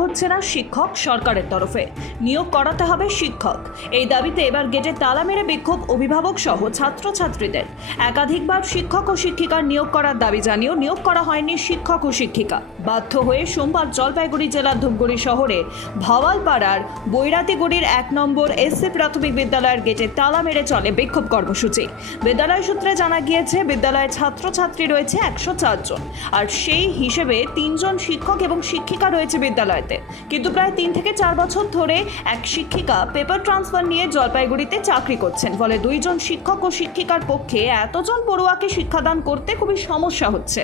হচ্ছে না শিক্ষক সরকারের তরফে। নিয়োগ করাতে হবে শিক্ষক। এই দাবিতে এবার গেটে তালা মেরে বিক্ষোভ অভিভাবক সহ ছাত্রছাত্রীদের। একাধিকবার শিক্ষক ও শিক্ষিকার নিয়োগ করার দাবি জানিয়েও নিয়োগ করা হয়নি শিক্ষক ও শিক্ষিকা। বাধ্য হয়ে সোমবার জলপাইগুড়ি জেলার ধূপগুড়ি শহরে ভাওয়ালপাড়ার বৈরাতিগুড়ির এক নম্বর এসসি প্রাথমিক বিদ্যালয়ের গেটে তালা মেরে চলে বিক্ষোভ কর্মসূচি। বিদ্যালয় সূত্রে জানা গিয়েছে বিদ্যালয়ে ছাত্রছাত্রী রয়েছে একশো জন আর সেই হিসেবে তিনজন শিক্ষক এবং শিক্ষিকা রয়েছে বিদ্যালয়তে কিন্তু প্রায় তিন থেকে চার বছর ধরে এক শিক্ষিকা পেপার ট্রান্সফার নিয়ে জলপাইগুড়িতে চাকরি করছেন। ফলে দুইজন শিক্ষক ও শিক্ষিকার পক্ষে এতজন পড়ুয়াকে শিক্ষাদান করতে খুবই সমস্যা হচ্ছে।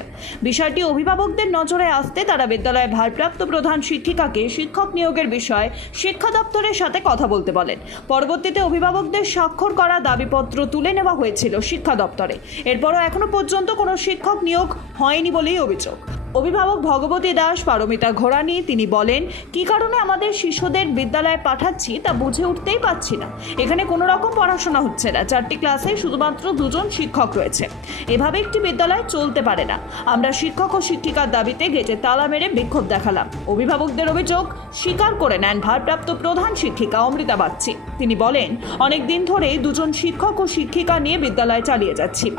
বিষয়টি অভিভাবকদের নজরে আসতে তারা বিদ্যালয়ের ভারপ্রাপ্ত প্রধান শিক্ষিকাকে শিক্ষক নিয়োগের বিষয়ে শিক্ষা দপ্তরের সাথে কথা বলতে বলেন। পরবর্তীতে অভিভাবকদের স্বাক্ষর করা দাবিপত্র তুলে নেওয়া হয়েছিল শিক্ষা দপ্তরে। এরপরও এখনও পর্যন্ত কোনো শিক্ষক নিয়োগ হয়নি বলেই অভিযোগ। অভিভাবক ভগবতী দাস, পারমিতা ঘোরানি, তিনি বলেন, কি কারণে আমাদের শিশুদের বিদ্যালয়ে পাঠাচ্ছি তা বুঝে উঠতেই পাচ্ছি না। এখানে কোনো রকম পড়াশোনা হচ্ছে না। চারটি ক্লাসে শুধুমাত্র দুজন শিক্ষক রয়েছে। এভাবে একটি বিদ্যালয় চলতে পারে না। আমরা শিক্ষক ও শিক্ষিকার দাবিতে গেটে তালা মেরে বিক্ষোভ দেখালাম। অভিভাবকদের অভিযোগ, স্বীকার করে নেন ভারপ্রাপ্ত প্রধান শিক্ষিকা অমৃতা বাগচি। তিনি বলেন, অনেক দিন ধরেই দুজন শিক্ষক ও শিক্ষিকা নিয়ে বিদ্যালয় চালিয়ে যাচ্ছি।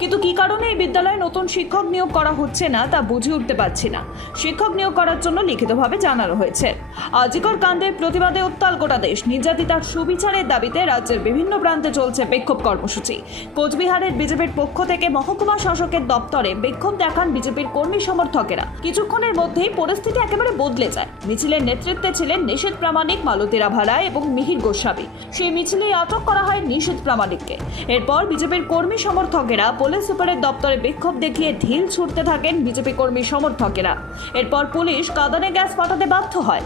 কিন্তু কি কারণে এই বিদ্যালয়ে নতুন শিক্ষক নিয়োগ করা হচ্ছে না তা বুঝে উঠতে পারছি না। শিক্ষক নিয়োগ করার জন্য লিখিতভাবে জানানো হয়েছে। আজিকর কাণ্ডের প্রতিবাদে উত্তাল গোটা দেশ। নির্যাতিতার সুবিচারের দাবিতে রাজ্যের বিভিন্ন প্রান্তে চলছে বিক্ষোভ কর্মসূচি। কোচবিহারের বিজেপির পক্ষ থেকে মহকুমা শাসকের দপ্তরে বিক্ষোভ দেখান বিজেপির কর্মী সমর্থকেরা। কিছুক্ষণের মধ্যেই পরিস্থিতি একেবারে বদলে যায়। মিছিলের নেতৃত্বে ছিলেন নিষেধ প্রামাণিক মালতীরা ভাড়া এবং মিহির গোস্বামী। সেই মিছিলে আটক করা হয় নিষেধ প্রামাণিককে। এরপর বিজেপির কর্মী সমর্থকেরা পুলিশ সুপারের দপ্তরে বিক্ষোভ দেখিয়ে ঢিল ছুটতে থাকেন বিজেপি কর্মী সমর্থকেরা। এরপর পুলিশ কাঁদানে গ্যাস পাঠাতে বাধ্য হয়।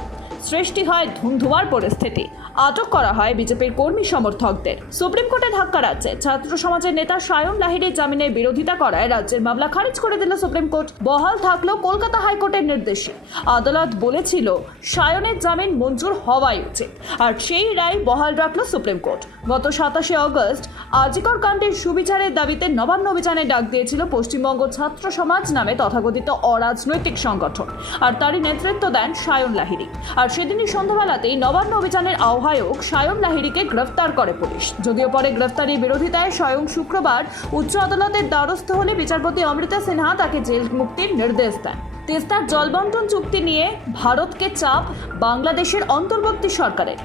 সৃষ্টি হয় ধুমধুমার পরিস্থিতি। আটক করা হয় বিজেপির কর্মী সমর্থকদের। সুপ্রিম কোর্টে ধাক্কা রাজ্যে। ছাত্র সমাজের নেতা সায়ন লাহিড়ির জামিনের বিরোধিতা করায় রাজ্যের মামলা খারিজ করে দিল সুপ্রিম কোর্ট। বহাল থাকলেও কলকাতা হাইকোর্টের নির্দেশে। আদালত বলেছিল, সায়নের জামিন মঞ্জুর হওয়াই উচিত। আর সেই রায় বহাল রাখল সুপ্রিম কোর্ট। গত সাতাশে অগস্ট আজিকর কাণ্ডের সুবিচারের দাবিতে নবান্ন অভিযানে ডাক দিয়েছিল পশ্চিমবঙ্গ ছাত্র সমাজ নামে তথাকথিত অরাজনৈতিক সংগঠন। আর তারই নেতৃত্ব দেন সায়ন লাহিড়ি। আর সেদিনই সন্ধ্যাবেলাতেই নবান্ন অভিযানের আহ্বায়ক সায়ন লাহিড়িকে গ্রেফতার করে পুলিশ। যদিও পরে গ্রেফতারি বিরোধিতায় স্বয়ং শুক্রবার উচ্চ আদালতের দ্বারস্থ হলে বিচারপতি অমৃতা সিনহা তাকে জেল মুক্তির নির্দেশ দেন। তেস্তার জলবন্টন চুক্তি নিয়ে ভারতকে চাপ বাংলাদেশের অন্তর্বর্তী সরকারের।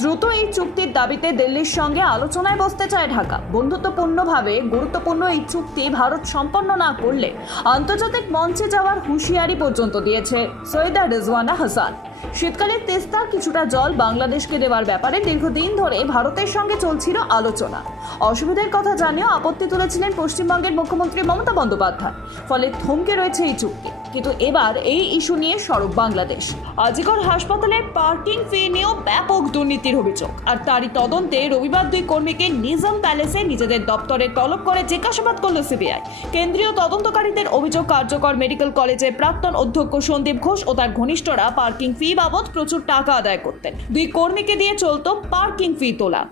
দ্রুত এই চুক্তির দাবিতে দিল্লির সঙ্গে আলোচনায় বসতে চায় ঢাকা। বন্ধুত্বপূর্ণভাবে গুরুত্বপূর্ণ এই চুক্তি ভারত সম্পন্ন না করলে আন্তর্জাতিক মঞ্চে যাওয়ার হুঁশিয়ারি পর্যন্ত দিয়েছে সৈয়দা রিজওয়ানা হাসান। শীতকালে তেস্তার কিছুটা জল বাংলাদেশকে দেওয়ার ব্যাপারে দীর্ঘদিন ধরে ভারতের সঙ্গে চলছিল আলোচনা। অসুবিধার কথা জানিয়েও আপত্তি তুলেছিলেন পশ্চিমবঙ্গের মুখ্যমন্ত্রী মমতা বন্দ্যোপাধ্যায়। ফলে থমকে রয়েছে এই চুক্তি। কিন্তু এবার এই ইস্যু নিয়ে সরব বাংলাদেশ। আজিগড় হাসপাতালের পার্কিং ফি নিয়েও ব্যাপক দুর্নীতির অভিযোগ। আর তারই তদন্তে রবিবার দুই কর্মীকে নিজাম প্যালেসে নিজেদের দপ্তরে তলব করে জিজ্ঞাসাবাদ করল সিবিআই। কেন্দ্রীয় তদন্তকারীদের অভিযোগ কার্যকর মেডিকেল কলেজের প্রাক্তন অধ্যক্ষ সন্দীপ ঘোষ ও তার ঘনিষ্ঠরা পার্কিং ফি বাবদ প্রচুর টাকা আদায় করতেন। দুই কর্মীকে দিয়ে চলতো পার্কিং ফি তোলা।